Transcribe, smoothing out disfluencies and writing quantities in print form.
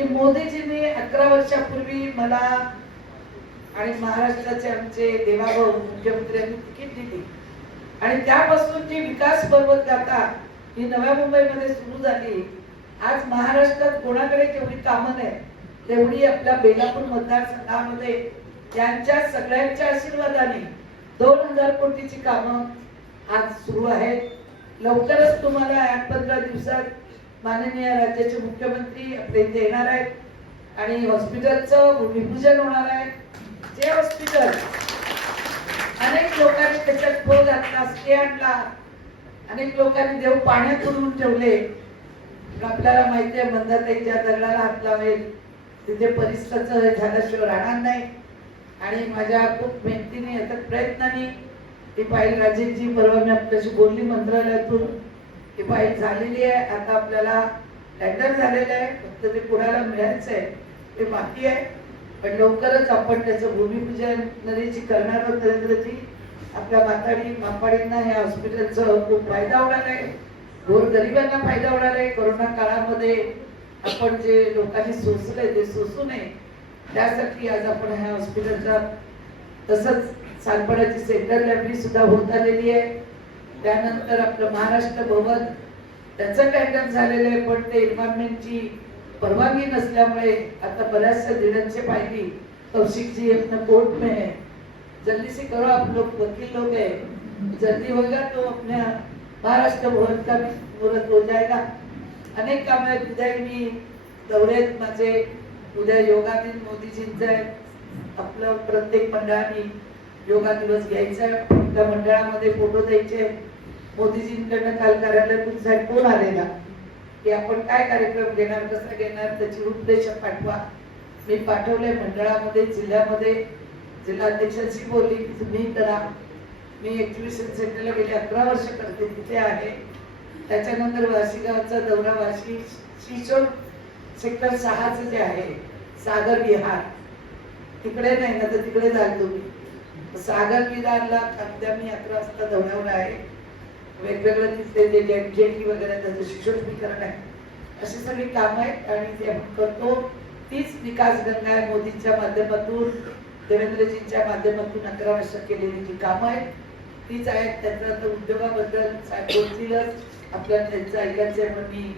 की मोदीजींनी 11 वर्षापूर्वी मला आणि महाराष्ट्राचे आमचे देवाभाऊ मुख्यमंत्र्यांनी तिकीट दिली आणि त्यापासून जी विकास पर्वत गाथा ही नव्या मुंबईमध्ये सुरू झाली. आज महाराष्ट्रात कोणाकडे जेवढी कामं नाही तेवढी आपल्या बेलापूर मतदारसंघामध्ये त्यांच्या सगळ्यांच्या आशीर्वादाने 2000 कोटीची कामं आज सुरू आहेत. लवकरच तुम्हाला 8-15 दिवसात माननीय राज्याचे मुख्यमंत्री आपल्या इथे येणार आहेत आणि हॉस्पिटलचं भूमिपूजन होणार आहे. जे हॉस्पिटल अनेक लोकांनी त्याच्यात खो घातला, स्टे आणला, अनेक लोकांनी देव पाण्यात बुडवून ठेवले. आपल्याला माहिती आहे मंदाताईच्या दगडाला हात लावेल तिथे परिसराचं झाल्याशिवाय राहणार नाही. आणि माझ्या खूप मेहनतीने अथक प्रयत्नाने ती फाईल राजेशजी परवा मी आपल्याशी बोलली मंत्रालयातून ती फाईल झालेली आहे. आता आपल्याला टेंडर झालेलं आहे, फक्त ते पुण्याला मिळायचं आहे, ते बाकी आहे. पण लवकरच आपण त्याचं भूमिपूजन नरेजी करणार आहोत. नरेंद्रजी आपल्या मापाडींना या हॉस्पिटलचा खूप फायदा होणार आहे, गोरगरिबांना फायदा होणार आहे. कोरोना काळामध्ये आपण जे लोकांनी सोसले ते सोसू नये त्यासाठी आज आपण ह्या हॉस्पिटलचा तसंच सालपाड्याची सेंट्रल लायब्ररी सुद्धा होत आलेली आहे. त्यानंतर आपलं महाराष्ट्र भवन त्याचं टेंडर झालेलं आहे, पण ते एन्व्हायरमेंटची परवानगी नसल्यामुळे आता बऱ्याचशा दिनांचे पाहिली कौशिक जी अपना कोर्ट में है, जल्दी से करो, आप लोग वकील लोग है, जल्दी होगा तो अपने महाराष्ट्र भवन का भी मुहूर्त हो जाएगा. अनेक काम आहेत. उद्या मी दौऱ्यात माझे उद्या योगा दिन मोदीजींचा आहे. आपलं प्रत्येक मंडळाने योगा दिवस घ्यायचा आहे. त्या मंडळामध्ये फोटो द्यायचे. मोदीजींकडनं काल कार्यालयातून साहेब फोन आलेला की आपण काय कार्यक्रम घेणार, कसा घेणार, त्याची रूपरेषा पाठवा. मी पाठवले मंडळामध्ये, जिल्ह्यामध्ये. जिल्हाध्यक्षांशी बोलली की तुम्ही करा. मी एक्झिबिशन सेंटरला गेले 11 वर्ष करते, तिथे आहे. त्याच्यानंतर वाशी गावचा दौरा, वाशी शिशोर सेक्टर 6चं जे आहे सागर विहार तिकडे नाही ना तर तिकडे जाल तुम्ही. सागर विहारला उद्या मी 11 वाजता दौऱ्यावर आहे. वेगवेगळं तिथले जे जेटी वगैरे त्याचं शिक्षणीकरण आहे, अशी सगळी कामं आहेत आणि ते आपण करतो. तीच विकास गंगा आहे. मोदींच्या माध्यमातून, देवेंद्रजींच्या माध्यमातून 11 वर्ष केलेली जी कामं आहेत तीच आहेत. त्याचं उद्योगाबद्दल साहेब बोलतीलच, आपल्याला त्यांचं ऐकायचं आहे. पण मी